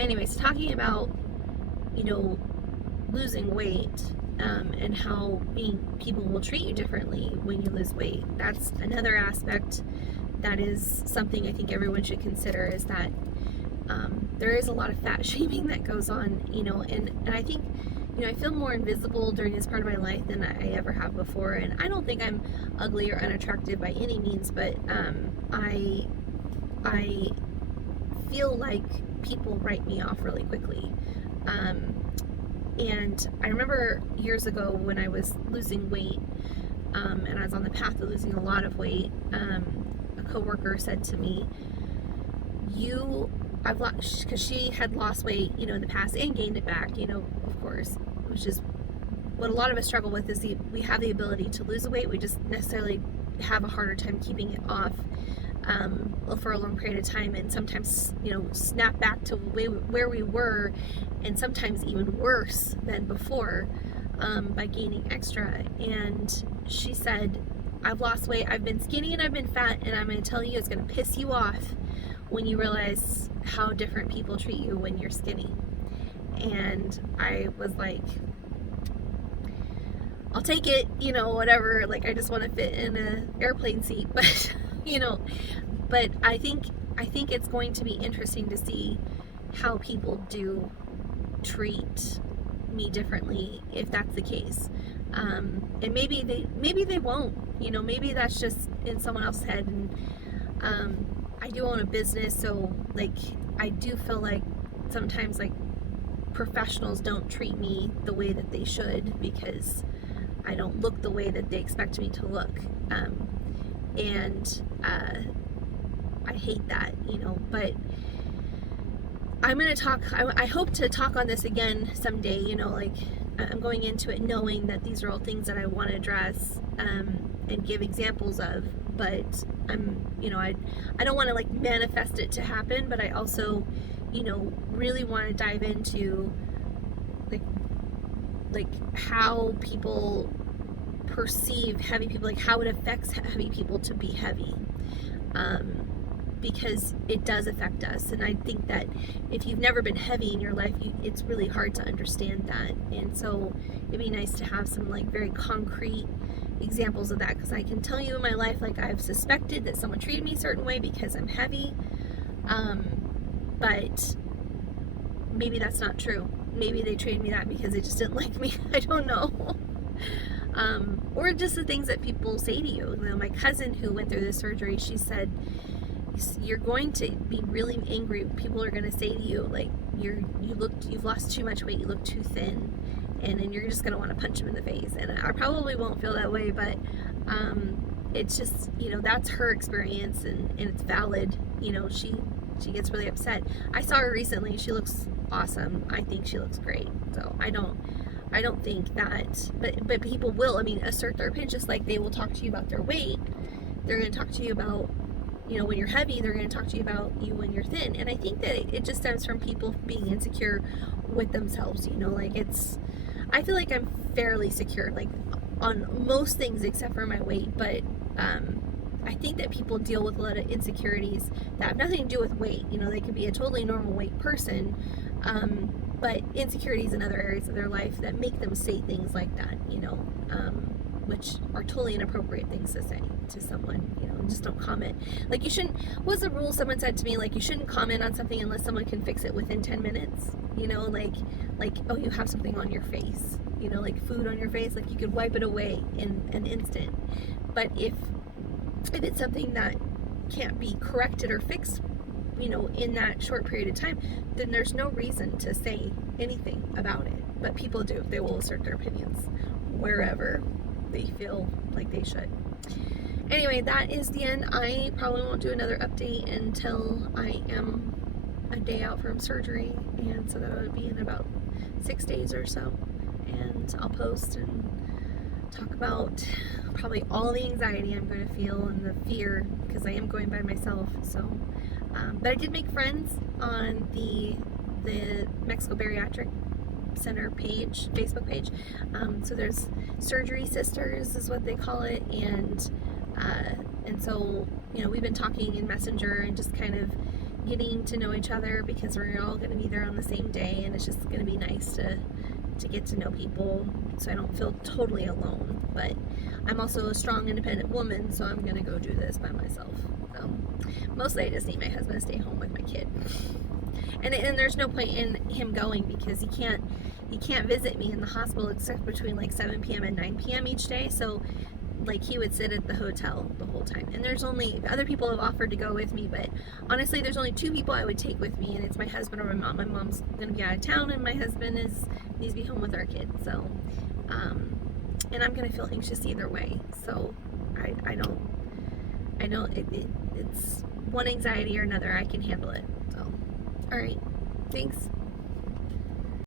anyways, talking about, you know, losing weight, and how people will treat you differently when you lose weight. That's another aspect that is something I think everyone should consider, is that there is a lot of fat shaming that goes on, you know, and I think, you know, I feel more invisible during this part of my life than I ever have before. And I don't think I'm ugly or unattractive by any means, but I feel like people write me off really quickly. And I remember years ago when I was losing weight, and I was on the path of losing a lot of weight, a coworker said to me, I've lost, because she had lost weight, you know, in the past and gained it back, you know, of course, which is what a lot of us struggle with, is we have the ability to lose the weight, we just necessarily have a harder time keeping it off for a long period of time, and sometimes, you know, snap back to where we were, and sometimes even worse than before, by gaining extra. And she said, I've lost weight, I've been skinny and I've been fat, and I'm going to tell you, it's going to piss you off when you realize how different people treat you when you're skinny. And I was like, I'll take it, you know, whatever, like, I just want to fit in an airplane seat. But you know, but I think it's going to be interesting to see how people do treat me differently if that's the case. And maybe they won't, you know, maybe that's just in someone else's head. And I do own a business, so like, I do feel like sometimes, like, professionals don't treat me the way that they should, because I don't look the way that they expect me to look. And I hate that, you know, but I'm going to talk, I hope to talk on this again someday, you know, like, I'm going into it knowing that these are all things that I want to address, and give examples of, but you know, I don't want to, like, manifest it to happen, but I also, you know, really want to dive into, like how people perceive heavy people, like how it affects heavy people to be heavy, because it does affect us. And I think that if you've never been heavy in your life, it's really hard to understand that. And so it'd be nice to have some, like, very concrete examples of that, because I can tell you in my life, like, I've suspected that someone treated me a certain way because I'm heavy, but maybe that's not true. Maybe they treated me that because they just didn't like me. I don't know. Or just the things that people say to you. You know, my cousin who went through this surgery, she said, you're going to be really angry. People are going to say to you, like, you've lost too much weight, you look too thin, and then you're just going to want to punch them in the face. And I probably won't feel that way, but it's just, you know, that's her experience, and it's valid. You know, she gets really upset. I saw her recently. She looks awesome. I think she looks great. So I don't think that, but people will, I mean, assert their opinion, just like they will talk to you about their weight. They're going to talk to you about, you know, when you're heavy, they're going to talk to you about you when you're thin. And I think that it just stems from people being insecure with themselves, you know, like, I feel like I'm fairly secure, like, on most things except for my weight, but I think that people deal with a lot of insecurities that have nothing to do with weight. You know, they could be a totally normal weight person, but insecurities in other areas of their life that make them say things like that, you know, which are totally inappropriate things to say to someone. You know, just don't comment. Like, you shouldn't, what was the rule someone said to me, like, you shouldn't comment on something unless someone can fix it within 10 minutes, you know, like, oh, you have something on your face, you know, like food on your face, like, you could wipe it away in an instant. But if it's something that can't be corrected or fixed, you know, in that short period of time, then there's no reason to say anything about it. But people do. They will assert their opinions wherever they feel like they should. Anyway, that is the end. I probably won't do another update until I am a day out from surgery, and so that would be in about 6 days or so. And I'll post and talk about probably all the anxiety I'm going to feel and the fear, because I am going by myself. So, but I did make friends on the Mexico Bariatric Center page, Facebook page. So there's Surgery Sisters is what they call it, and so, you know, we've been talking in Messenger and just kind of getting to know each other because we're all going to be there on the same day, and it's just going to be nice to get to know people so I don't feel totally alone. But I'm also a strong, independent woman, so I'm going to go do this by myself. So mostly I just need my husband to stay home with my kid. And there's no point in him going because he can't visit me in the hospital except between like 7 p.m. and 9 p.m. each day. So like he would sit at the hotel the whole time, and there's only other people have offered to go with me, but honestly there's only 2 people I would take with me, and it's my husband or my mom. My mom's gonna be out of town, and my husband needs to be home with our kid. So and I'm gonna feel anxious either way, so I don't it's one anxiety or another. I can handle it. So all right, thanks.